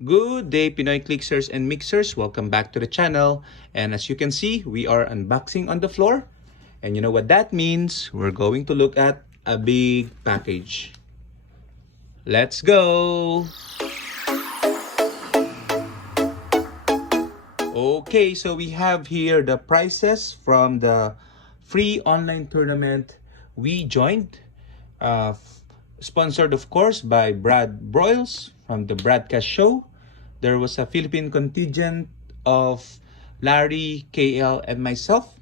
Good day, Pinoy Clicksers and Mixers. Welcome back to the channel. And as you can see, we are unboxing on the floor. And you know what that means? We're going to look at a big package. Let's go! Okay, so we have here the prizes from the free online tournament we joined. Sponsored, of course, by Brad Broyles from the Bradcast show. There was a Philippine contingent of Larry, KL, and myself.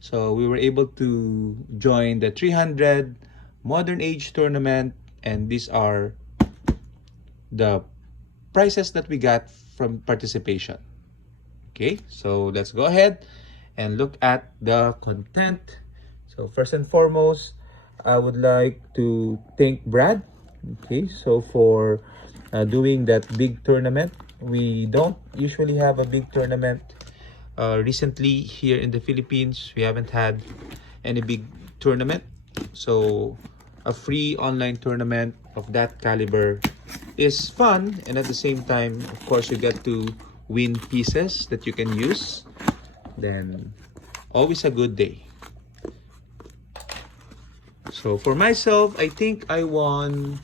So we were able to join the 300 Modern Age tournament, and these are the prizes that we got from participation. Okay, so let's go ahead and look at the content. So first and foremost, I would like to thank Brad. Okay, so for doing that big tournament. We don't usually have a big tournament. Recently here in the Philippines, we haven't had any big tournament. So a free online tournament of that caliber is fun, and at the same time, of course, you get to win pieces that you can use. Then always a good day. So for myself, I think I won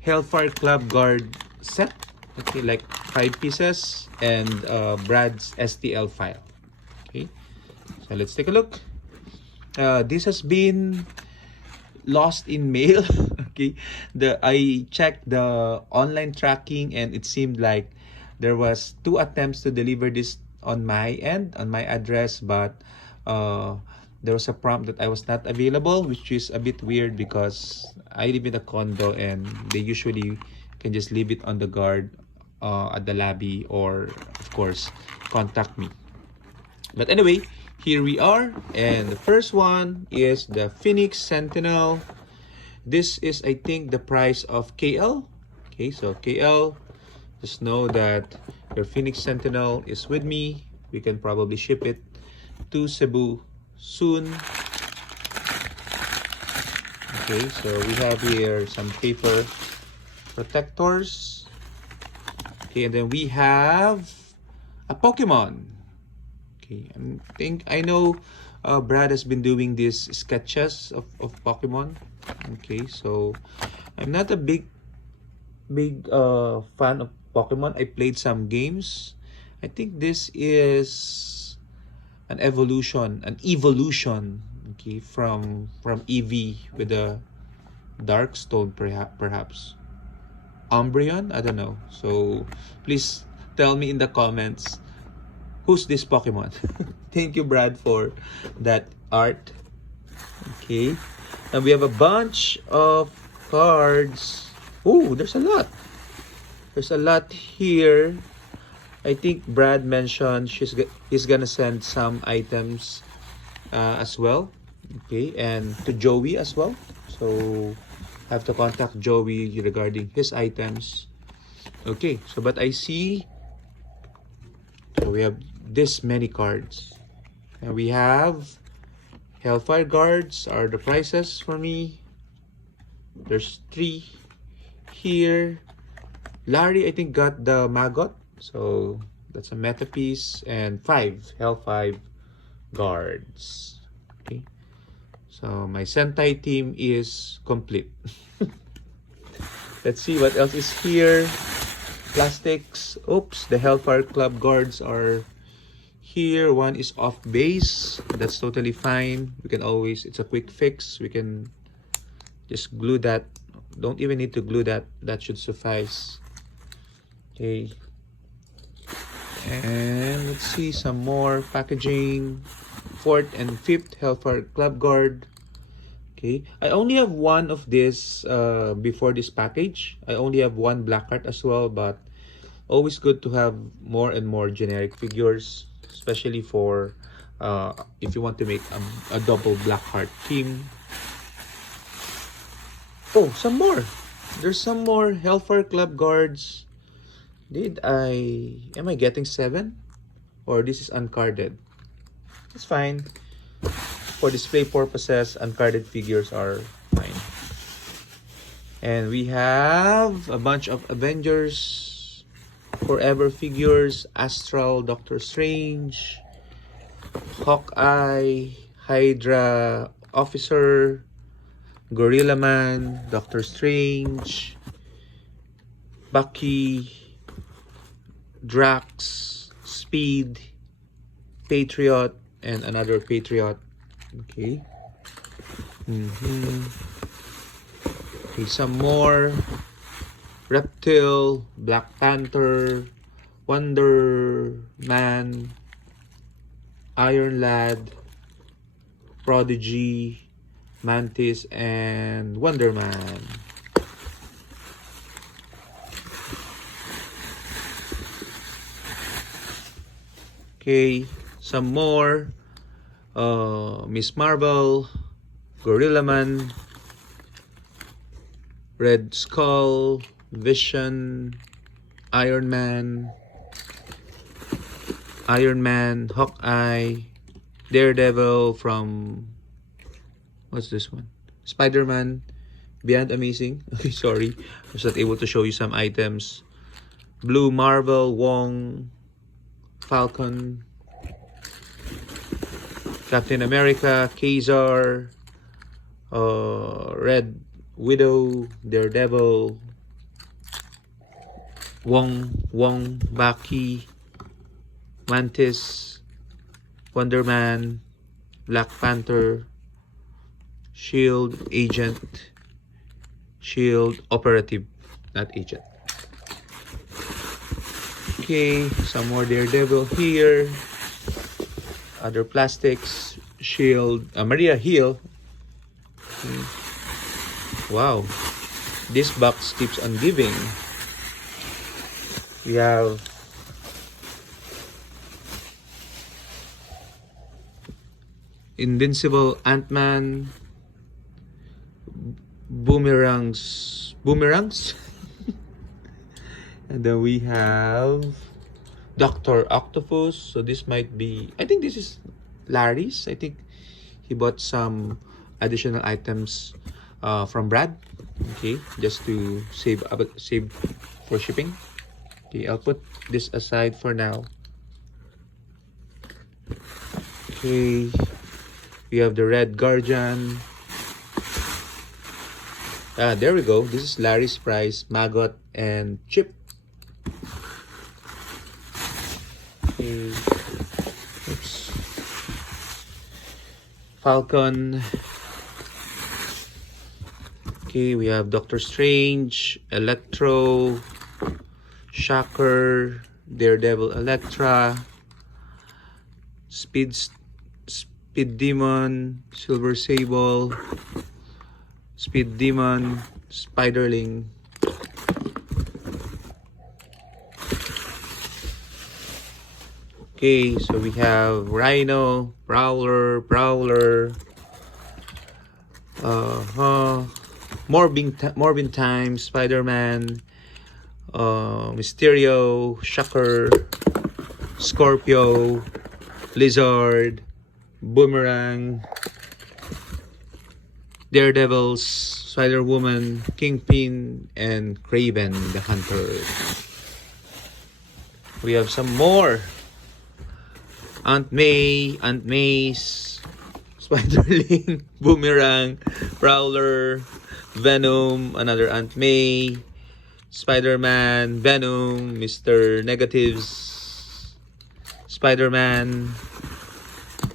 Hellfire Club Guard set. Okay, like 5 pieces and Brad's STL file. Okay, so let's take a look. This has been lost in mail. Okay, I checked the online tracking and it seemed like there was 2 attempts to deliver this on my end, on my address, but there was a prompt that I was not available, which is a bit weird because I live in a condo and they usually can just leave it on the guard at the lobby, or of course contact me. But anyway, here we are, and the first one is the Phoenix Sentinel. This is, I think, the price of KL. Okay, so KL, just know that your Phoenix Sentinel is with me. We can probably ship it to Cebu soon. Okay, so we have here some paper protectors. Okay, and then we have a Pokemon. Okay, I know Brad has been doing these sketches of Pokemon. Okay, so I'm not a big fan of Pokemon. I played some games. I think this is an evolution, okay, from Eevee with a dark stone, perhaps. Umbreon? I don't know. So please tell me in the comments who's this Pokemon. Thank you, Brad, for that art. Okay. Now we have a bunch of cards. Oh, there's a lot. There's a lot here. I think Brad mentioned he's gonna send some items as well. Okay, and to Joey as well. So have to contact Joey regarding his items. Okay, so but I see, so we have this many cards, and we have Hellfire Guards are the prices for me. There's 3 here. Larry, I think, got the Maggot, so that's a meta piece, and 5 Hellfire Guards. Okay, so my Sentai team is complete. Let's see what else is here. Plastics. Oops, the Hellfire Club Guards are here. One is off base. That's totally fine. We can always, it's a quick fix. We can just glue that. Don't even need to glue that. That should suffice. Okay. And let's see some more packaging. 4th and 5th Hellfire Club Guard. Okay, I only have one of this before this package. I only have one black card as well, but always good to have more and more generic figures, especially for if you want to make a double black card team. Oh, some more. There's some more Hellfire Club Guards. Am I getting 7? Or this is uncarded? It's fine. For display purposes, uncarded figures are fine. And we have a bunch of Avengers Forever figures, Astral, Doctor Strange, Hawkeye, Hydra Officer, Gorilla Man, Doctor Strange, Bucky, Drax, Speed, Patriot, and another Patriot. Okay. Okay, some more. Reptile, Black Panther, Wonder Man, Iron Lad, Prodigy, Mantis, and Wonder Man. Okay, some more. Miss Marvel, Gorilla Man, Red Skull, Vision, Iron Man, Hawkeye, Daredevil from, what's this one? Spider-Man, Beyond Amazing. Okay, sorry, I was not able to show you some items. Blue Marvel, Wong, Falcon, Captain America, Kazar, Red Widow, Daredevil, Wong, Bucky, Mantis, Wonder Man, Black Panther, Shield, Agent, Shield, Operative, not Agent. Okay, some more Daredevil here. Other plastics, Shield, Maria Hill. Okay. Wow, this box keeps on giving. We have Invincible Ant-Man, boomerangs, and then we have Dr. Octopus. So this might be, I think this is Larry's. I think he bought some additional items from Brad. Okay, just to save for shipping. Okay, I'll put this aside for now. Okay, we have the Red Guardian. There we go. This is Larry's prize, Maggot and Chip. Okay. Oops. Falcon. Okay, we have Doctor Strange, Electro, Shocker, Daredevil, Elektra, Speed Demon, Silver Sable, Speed Demon, Spiderling. Okay, so we have Rhino, Prowler, Morbin Time, Spider-Man, Mysterio, Shocker, Scorpio, Lizard, Boomerang, Daredevils, Spider-Woman, Kingpin, and Kraven the Hunter. We have some more. Aunt May's, Spiderling, Boomerang, Prowler, Venom, another Aunt May, Spider-Man, Venom, Mr. Negatives, Spider-Man.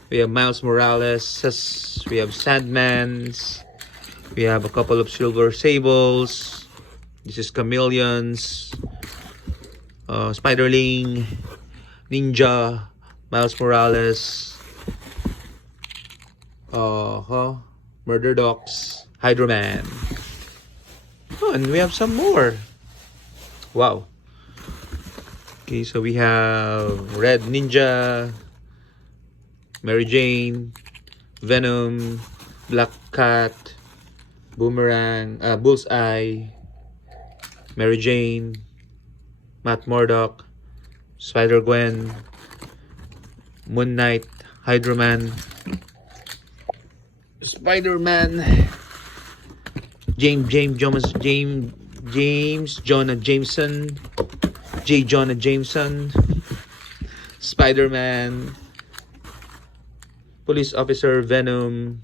We have Miles Morales, we have Sandmans, we have a couple of Silver Sables. This is Chameleons, Spiderling, Ninja, Miles Morales, Murder Dogs, Hydro Man. Oh, and we have some more. Wow. Okay, so we have Red Ninja, Mary Jane, Venom, Black Cat, Boomerang, Bullseye, Mary Jane, Matt Murdock, Spider-Gwen, Moon Knight, Hydro-Man, Spider-Man, James Jonah Jameson, J. Jonah Jameson, Spider-Man, Police Officer Venom,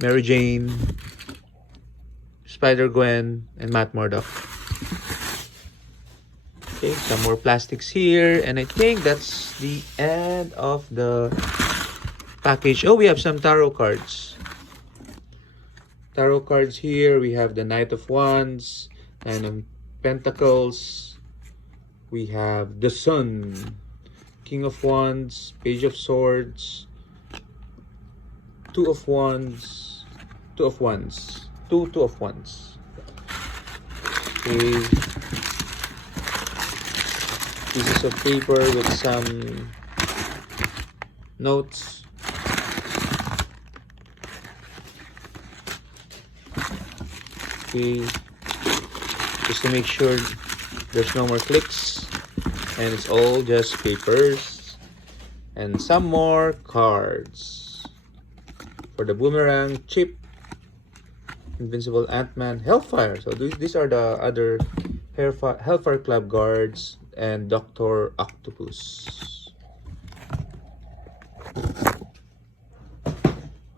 Mary Jane, Spider-Gwen, and Matt Murdock. Okay, some more plastics here, and I think that's the end of the package. Oh, we have some tarot cards. Tarot cards here. We have the Knight of Wands, Nine of Pentacles. We have the Sun, King of Wands, Page of Swords, Two of Wands, Two of Wands, Two of Wands. Okay. Pieces of paper with some notes. Okay. Just to make sure there's no more clicks. And it's all just papers. And some more cards. For the Boomerang, Chip, Invincible Ant-Man, Hellfire. So these are the other Hellfire Club guards and Dr. Octopus.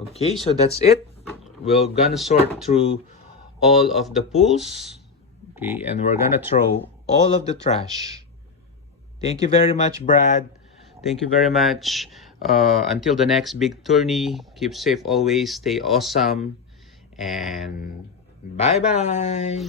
Okay, so that's it. We're gonna sort through all of the pools. Okay, and we're gonna throw all of the trash. Thank you very much, Brad. Thank you very much. Until the next big tourney, keep safe always, stay awesome, and bye-bye.